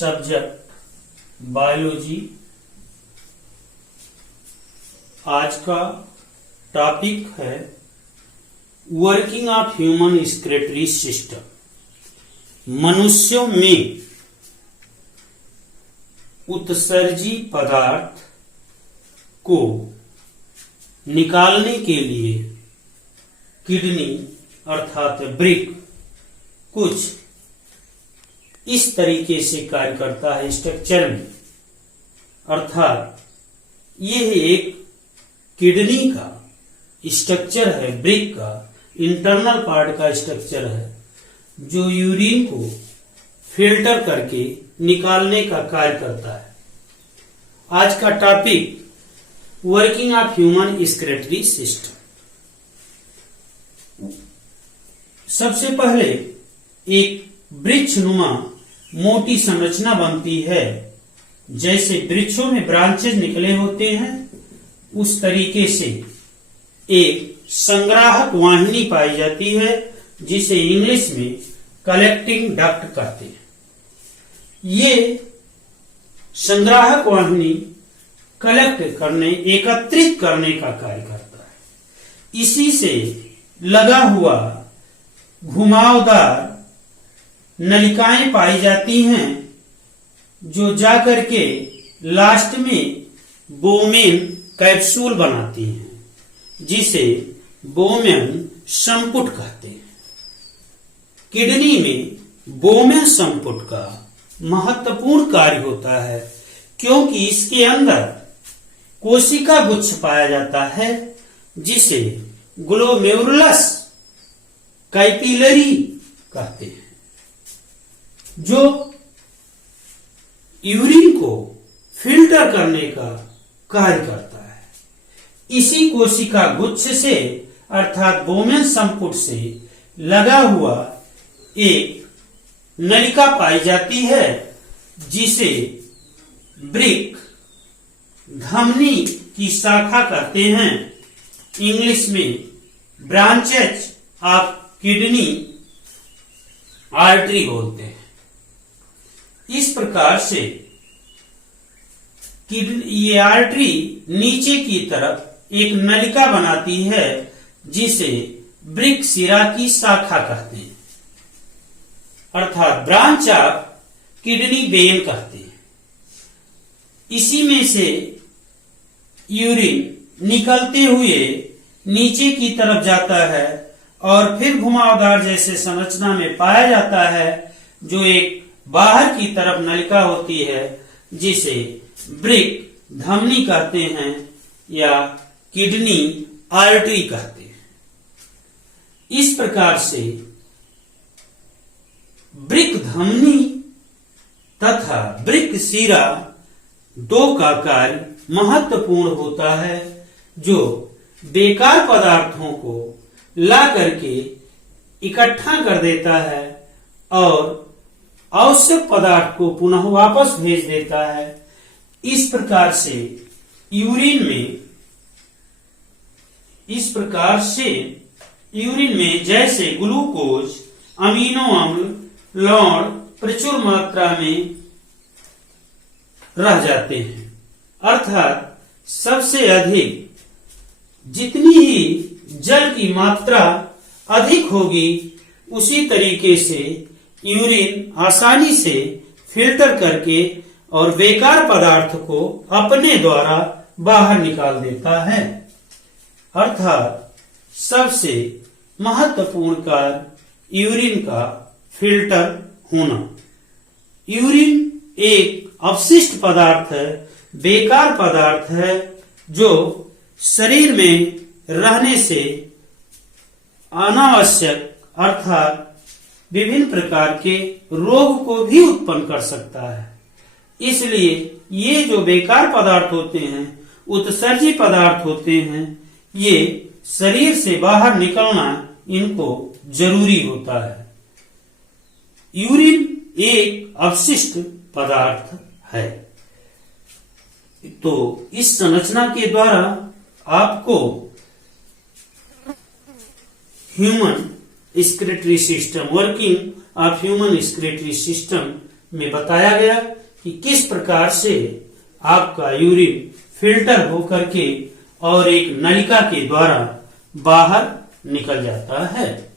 Subject biology. आज का topic है working of human excretory system. मनुष्यों में उत्सर्जी पदार्थ को निकालने के लिए किडनी अर्थात वृक्क कुछ इस तरीके से कार्य करता है स्ट्रक्चर में, अर्थात यह एक किडनी का स्ट्रक्चर है, वृक्क का इंटरनल पार्ट का स्ट्रक्चर है जो यूरिन को फिल्टर करके निकालने का कार्य करता है। आज का topic working of human excretory system. सबसे पहले एक वृक्षनुमा मोटी संरचना बनती है, जैसे वृक्षों में ब्रांचेज निकले होते हैं उस तरीके से एक संग्राहक वाहिनी पाई जाती है जिसे इंग्लिश में कलेक्टिंग डक्ट कहते हैं। ये संग्राहक वाहिनी कलेक्ट करने, एकत्रित करने का कार्य करता है। इसी से लगा हुआ घुमावदार नलिकाएं पाई जाती हैं जो जाकर के लास्ट में बोमेन कैप्सूल बनाती हैं, जिसे बोमेन संपुट कहते हैं। किडनी में बोमेन संपुट का महत्वपूर्ण कार्य होता है क्योंकि इसके अंदर कोशिका गुच्छ पाया जाता है जिसे ग्लोमेरुलस कैपिलरी कहते हैं, जो यूरिन को फिल्टर करने का कार्य करता है। इसी कोशिका गुच्छ से अर्थात बोमेन संपुट से लगा हुआ एक नलिका पाई जाती है जिसे वृक्क धमनी की शाखा कहते हैं। इंग्लिश में ब्रांचेज ऑफ किडनी आर्टरी बोलते हैं। इस प्रकार से ये आर्टरी नीचे की तरफ एक नलिका बनाती है जिसे वृक्क शिरा की शाखा कहते हैं, अर्थात ब्रांच ऑफ किडनी वेन कहते हैं। इसी में से यूरिन निकलते हुए नीचे की तरफ जाता है और फिर घुमावदार जैसे संरचना में पाया जाता है जो एक बाहर की तरफ नलिका होती है जिसे वृक्क धमनी कहते हैं या किडनी आर्टरी कहते हैं। इस प्रकार से वृक्क धमनी तथा वृक्क शिरा दो का कार्य महत्वपूर्ण होता है, जो बेकार पदार्थों को ला करके इकट्ठा कर देता है और आवश्यक पदार्थ को पुनः वापस भेज देता है। इस प्रकार से यूरिन में जैसे ग्लूकोज, अमीनो अम्ल, लवण प्रचुर मात्रा में रह जाते हैं, अर्थात सबसे अधिक जितनी ही जल की मात्रा अधिक होगी उसी तरीके से यूरिन आसानी से फिल्टर करके और बेकार पदार्थ को अपने द्वारा बाहर निकाल देता है। अर्थात सबसे महत्वपूर्ण कार्य यूरिन का फिल्टर होना। यूरिन एक अपशिष्ट पदार्थ है, बेकार पदार्थ है जो शरीर में रहने से अनावश्यक अर्थात विभिन्न प्रकार के रोग को भी उत्पन्न कर सकता है। इसलिए ये जो बेकार पदार्थ होते हैं, उत्सर्जी पदार्थ होते हैं, ये शरीर से बाहर निकलना इनको जरूरी होता है। यूरिन एक अपशिष्ट पदार्थ है। तो इस संरचना के द्वारा आपको human excretory system, working of human excretory system में बताया गया कि किस प्रकार से आपका यूरिन फिल्टर होकर के और एक नलिका के द्वारा बाहर निकल जाता है।